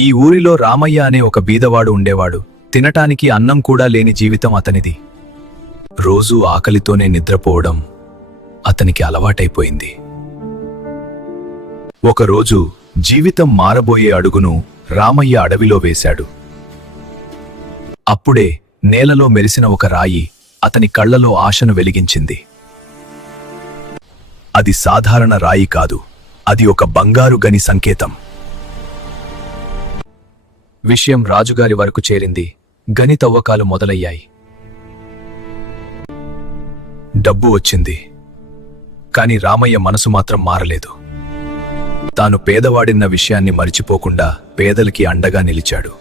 ఈ ఊరిలో రామయ్య అనే ఒక బీదవాడు ఉండేవాడు. తినటానికి అన్నం కూడా లేని జీవితం అతనిది. రోజూ ఆకలితోనే నిద్రపోవడం అతనికి అలవాటైపోయింది. ఒకరోజు జీవితం మారబోయే అడుగును రామయ్య అడవిలో వేశాడు. అప్పుడే నేలలో మెరిసిన ఒక రాయి అతని కళ్లలో ఆశను వెలిగించింది. అది సాధారణ రాయి కాదు, అది ఒక బంగారు గని సంకేతం. విషయం రాజుగారి వరకు చేరింది. గని తవ్వకాలు మొదలయ్యాయి. డబ్బు వచ్చింది. కాని రామయ్య మనసు మాత్రం మారలేదు. తాను పేదవాడిన్న విషయాన్ని మరిచిపోకుండా పేదలకి అండగా నిలిచాడు.